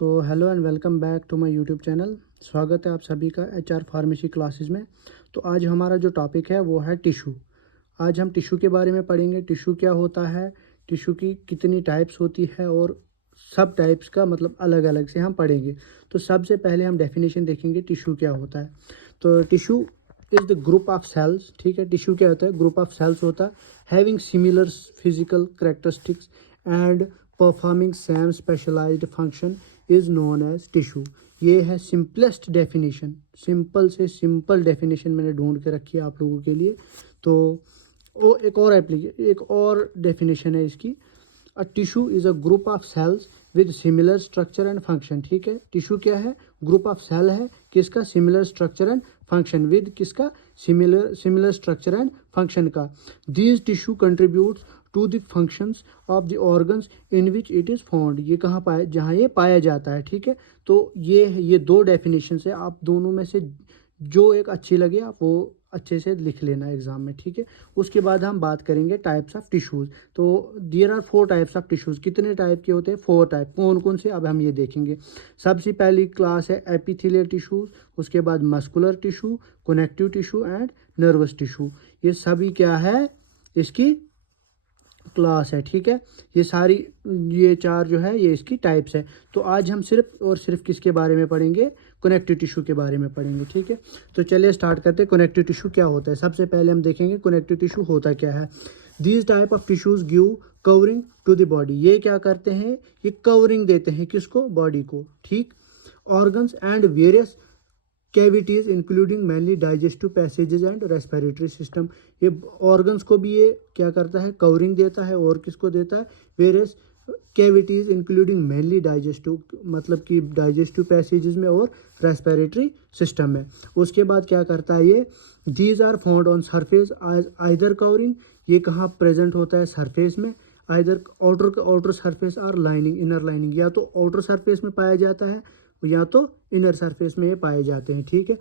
तो hello and welcome back to my YouTube channel. स्वागत है आप सभी का एचआर फार्मेसी क्लासेस में। तो आज हमारा जो टॉपिक है वो है टिशू। आज हम टिशू के बारे में पढ़ेंगे। टिशू क्या होता है, टिशू की कितनी टाइप्स होती है और सब टाइप्स का मतलब अलग अलग से हम पढ़ेंगे। तो सबसे पहले हम डेफिनेशन देखेंगे टिशू क्या होता है। तो tissue is the group of cells. ठीक है, टिशू क्या होता है? ग्रुप ऑफ सेल्स होता है having similar physical characteristics and performing same specialised function is known as tissue. ये है सिंपलेस्ट डेफिनेशन, सिंपल से सिंपल डेफिनेशन मैंने ढूंढ के रखी है आप लोगों के लिए। तो वो एक और डेफिनेशन है इसकी। A tissue is a group of cells with similar structure and function. ठीक है, टिशू क्या है? ग्रुप ऑफ सेल है किसका? Similar structure and function. With किसका? सिमिलर स्ट्रक्चर एंड फंक्शन का। These tissue contributes to the functions of the organs in which it is found. ये कहाँ पाया? जहाँ ये पाया जाता है। ठीक है, तो ये दो डेफिनेशन है। आप दोनों में से जो एक अच्छी लगे आप वो अच्छे से लिख लेना एग्जाम में। ठीक है, उसके बाद हम बात करेंगे टाइप्स ऑफ टिश्यूज़। तो there are 4 types of tissues. कितने टाइप के होते हैं? 4 टाइप। कौन कौन से? अब हम ये देखेंगे। सबसे पहली क्लास है एपिथेलियल टिश्यूज़, उसके बाद muscular tissue, connective tissue and nervous tissue. ये सभी क्या है? इसकी क्लास है। ठीक है, ये सारी ये 4 जो है ये इसकी टाइप्स है। तो आज हम सिर्फ और सिर्फ किसके बारे में पढ़ेंगे? कनेक्टिव टिश्यू के बारे में पढ़ेंगे। ठीक है, तो चलिए स्टार्ट करते हैं। कनेक्टिव टिश्यू क्या होता है? सबसे पहले हम देखेंगे कनेक्टिव टिश्यू होता क्या है। These type of tissues give covering to the body. ये क्या करते हैं? ये कवरिंग देते हैं किसको? बॉडी को। ठीक, organs and various cavities including mainly digestive passages and respiratory system. ये ऑर्गन्स को भी ये क्या करता है? कवरिंग देता है। और किसको देता है? Various cavities including mainly digestive, मतलब कि डाइजेस्टिव पैसेजेस में और रेस्पिरेटरी सिस्टम में। उसके बाद क्या करता है ये? These are found on surface either covering. ये कहाँ प्रेजेंट होता है? सरफेस में। Either outer surface or lining, inner lining. या तो आउटर सरफेस में पाया जाता है या तो इनर सरफेस में ये पाए जाते हैं। ठीक है,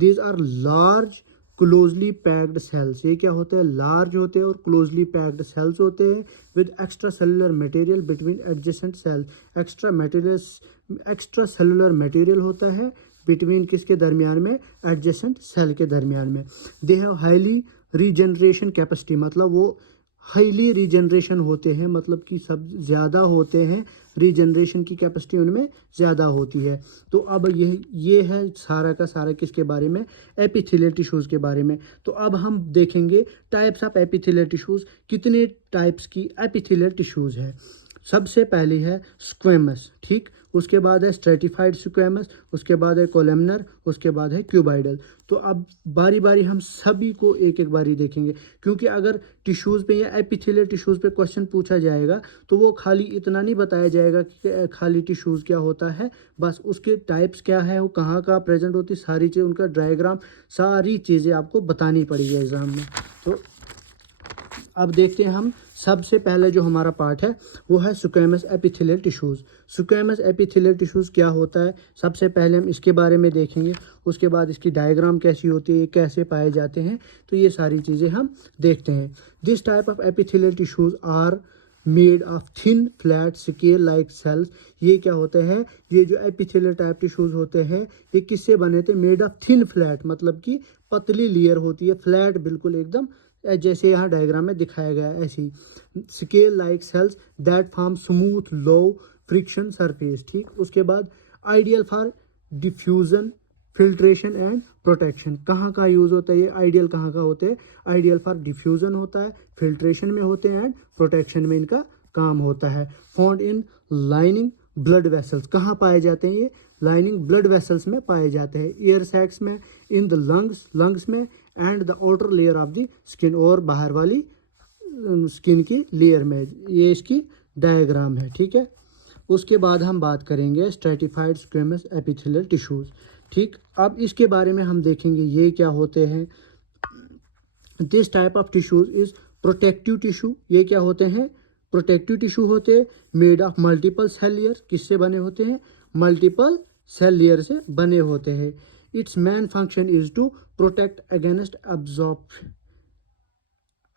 these are large closely packed cells. ये क्या होते हैं? लार्ज होते हैं और क्लोजली पैक्ड सेल्स होते हैं with extra cellular material between adjacent cell. Extra cellular material होता है बिटवीन किसके दरमियान में? एडजेसेंट सेल के दरमियान में। They have highly regeneration capacity, मतलब वो हाईली रीजनरेशन होते हैं, मतलब कि सब ज़्यादा होते हैं। रीजनरेशन की कैपेसिटी उनमें ज़्यादा होती है। तो अब ये है सारा का सारा किसके बारे में? एपिथेलियल टिश्यूज़ के बारे में। तो अब हम देखेंगे टाइप्स ऑफ एपिथेलियल टिश्यूज़। कितने टाइप्स की एपिथेलियल टिश्यूज़ है? सबसे पहली है स्क्वेमस। ठीक, उसके बाद है स्ट्रेटिफाइड स्क्वेमस, उसके बाद है कोलमनर, उसके बाद है क्यूबाइडल। तो अब बारी बारी हम सभी को एक एक बारी देखेंगे, क्योंकि अगर टिश्यूज़ पे या एपिथेलियल टिश्यूज़ पे क्वेश्चन पूछा जाएगा तो वो खाली इतना नहीं बताया जाएगा कि खाली टिश्यूज़ क्या होता है, बस उसके टाइप्स क्या है, वो कहाँ कहाँ प्रेजेंट होती, सारी चीज़, उनका डायग्राम, सारी चीज़ें आपको बतानी पड़ेगी एग्ज़ाम में। तो अब देखते हैं हम। सबसे पहले जो हमारा पार्ट है वो है squamous epithelial tissues. Squamous epithelial tissues क्या होता है? सबसे पहले हम इसके बारे में देखेंगे, उसके बाद इसकी डायग्राम कैसी होती है, कैसे पाए जाते हैं, तो ये सारी चीज़ें हम देखते हैं। This type of epithelial tissues are made of thin flat scale like cells. ये क्या होते हैं? ये जो एपिथेलियल टाइप टिश्यूज़ होते हैं ये किससे बने थे? मेड ऑफ थिन फ्लैट, मतलब कि पतली लेयर होती है, फ्लैट बिल्कुल एकदम, जैसे यहाँ डायग्राम में दिखाया गया है ऐसी। Scale like cells that form smooth low friction surface. ठीक, उसके बाद ideal for diffusion, filtration and protection. कहाँ का यूज़ होता है ये? आइडियल कहाँ का होते हैं? आइडियल फॉर डिफ्यूजन होता है, फिल्ट्रेशन में होते हैं एंड प्रोटेक्शन में इनका काम होता है। Found in lining blood vessels. कहाँ पाए जाते हैं ये? लाइनिंग ब्लड वेसल्स में पाए जाते हैं। ईयर सैक्स में, इन द लंग्स में and the outer layer of the skin, और बाहर वाली स्किन की लेयर में। ये इसकी डायग्राम है। ठीक है, उसके बाद हम बात करेंगे स्ट्रेटिफाइड स्क्वेमस एपिथेलियल टिश्यूज़। ठीक, अब इसके बारे में हम देखेंगे ये क्या होते हैं। This type of tissues is protective tissue. ये क्या होते हैं? प्रोटेक्टिव टिश्यू होते हैं made of multiple cell layer. किससे बने होते हैं? मल्टीपल सेल लेयर से बने होते हैं। Its main function is to protect against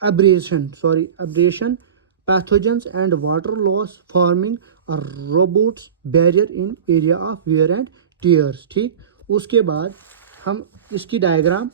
abrasion, pathogens and water loss forming a robust barrier in area of wear and tears। ठीक, उसके बाद हम इसकी डायग्राम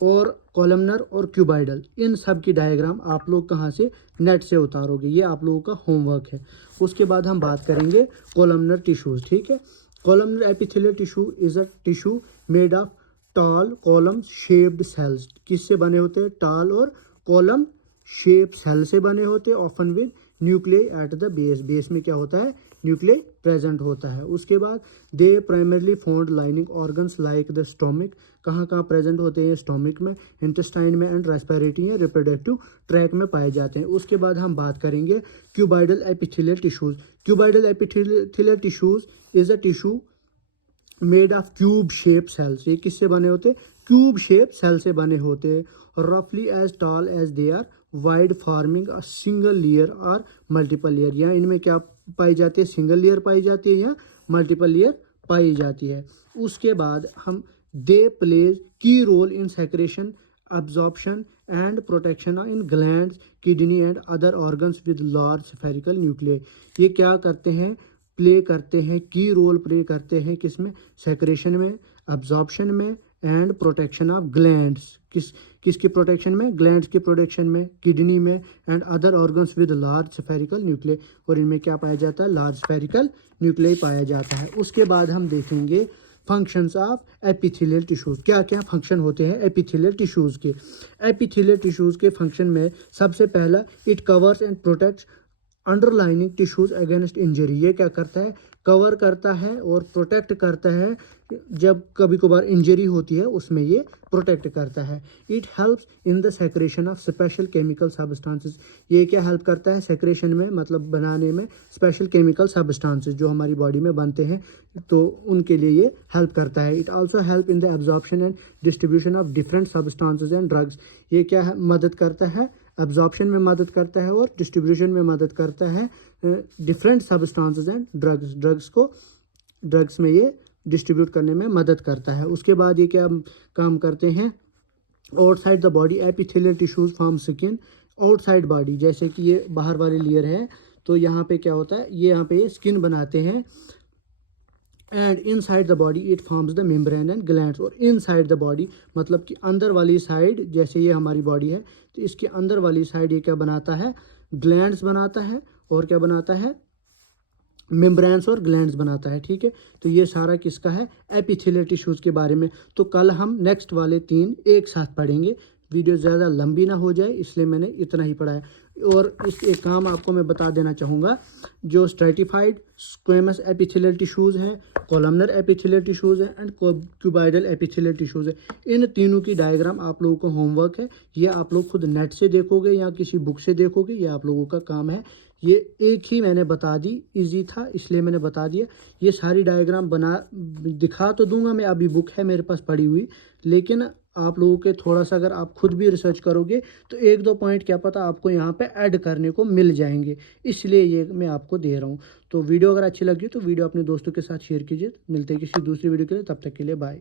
और कॉलमनर और क्यूबाइडल इन सब की डायग्राम आप लोग कहाँ से नेट से उतारोगे, ये आप लोगों का होमवर्क है। उसके बाद हम बात करेंगे कॉलमनर टिश्यूज़। ठीक है, columnar epithelial tissue is a tissue made of tall column shaped cells. किससे बने होते हैं? टॉल और कॉलम शेप सेल से बने होते हैं, often with nucleus at the base. Base में क्या होता है? न्यूक्लियस प्रेजेंट होता है। उसके बाद they primarily found lining organs like the stomach. कहाँ कहाँ प्रेजेंट होते हैं? स्टोमिक में, इंटेस्टाइन में एंड रेस्पिरेटरी या रिप्रोडक्टिव ट्रैक में पाए जाते हैं। उसके बाद हम बात करेंगे cuboidal epithelial tissues. Cuboidal epithelial tissues is a tissue made of cube shape cells. ये किससे बने होते? क्यूब शेप सेल से बने होते हैं। रफली as tall as they are wide forming a single layer or multiple layer. या इनमें क्या पाई जाती है? सिंगल लेयर पाई जाती है या मल्टीपल लेयर पाई जाती है। उसके बाद हम they plays key role in secretion, absorption and protection in glands, kidney and other organs with large spherical nuclei। ये क्या करते हैं? प्ले करते हैं, की रोल प्ले करते हैं किसमें? सेक्रेशन में, अब्जॉर्प्शन में एंड प्रोटेक्शन ऑफ ग्लैंड्स। किसकी प्रोटेक्शन में? ग्लैंड्स की प्रोटेक्शन में, किडनी में and other organs with large spherical nucleus. और इनमें क्या पाया जाता है? लार्ज स्फेरिकल न्यूक्लियस पाया जाता है। उसके बाद हम देखेंगे फंक्शंस ऑफ एपिथेलियल टिश्यूज़। क्या क्या फंक्शन होते हैं एपिथेलियल टिश्यूज़ के? एपिथेलियल टिश्यूज़ के फंक्शन में सबसे पहला, it covers and protects underlining tissues against injury. ये क्या करता है? कवर करता है और प्रोटेक्ट करता है। जब कभी कभार इंजरी होती है उसमें ये प्रोटेक्ट करता है। It helps in the secretion of special chemical substances. ये क्या हेल्प करता है? सेक्रेशन में, मतलब बनाने में स्पेशल केमिकल सब्सटेंसेस जो हमारी बॉडी में बनते हैं, तो उनके लिए ये हेल्प करता है। It also help in the absorption and distribution of different substances and drugs. ये क्या है? मदद करता है, एब्जॉर्प्शन में मदद करता है और डिस्ट्रीब्यूशन में मदद करता है डिफरेंट सब्सटेंसेस एंड ड्रग्स में ये डिस्ट्रीब्यूट करने में मदद करता है। उसके बाद ये क्या काम करते हैं? Outside the body epithelial tissues form skin. Outside body, जैसे कि ये बाहर वाली लेयर है, तो यहाँ पे क्या होता है? ये यहाँ पे ये स्किन बनाते हैं। And inside the body it forms the membrane and glands. और इनसाइड द बॉडी मतलब कि अंदर वाली साइड, जैसे ये हमारी बॉडी है तो इसके अंदर वाली साइड ये क्या बनाता है? ग्लैंड्स बनाता है। और क्या बनाता है? मेम्ब्रेन्स और ग्लैंड्स बनाता है। ठीक है, तो ये सारा किसका है? एपिथेलियल टिश्यूज़ के बारे में। तो कल हम नेक्स्ट वाले 3 एक साथ पढ़ेंगे। वीडियो ज़्यादा लंबी ना हो जाए इसलिए मैंने इतना ही पढ़ा है। और इस एक काम आपको मैं बता देना चाहूँगा, जो स्ट्रेटिफाइड स्क्वेमस एपिथेलियल टिश्यूज़ हैं, कॉलमनर एपिथेलियल टिश्यूज़ हैं एंड क्यूबाइडल एपिथेलियल टिश्यूज़ हैं, इन तीनों की डायग्राम आप लोगों को होमवर्क है। ये आप लोग खुद नेट से देखोगे या किसी बुक से देखोगे, ये आप लोगों का काम है। ये एक ही मैंने बता दी, इजी था इसलिए मैंने बता दिया। ये सारी डायग्राम दिखा तो दूंगा मैं, अभी बुक है मेरे पास पड़ी हुई, लेकिन आप लोगों के थोड़ा सा अगर आप खुद भी रिसर्च करोगे तो 1-2 पॉइंट क्या पता आपको यहाँ पे ऐड करने को मिल जाएंगे, इसलिए ये मैं आपको दे रहा हूँ। तो वीडियो अगर अच्छी लगी तो वीडियो अपने दोस्तों के साथ शेयर कीजिए। मिलते हैं किसी दूसरी वीडियो के लिए, तब तक के लिए बाय।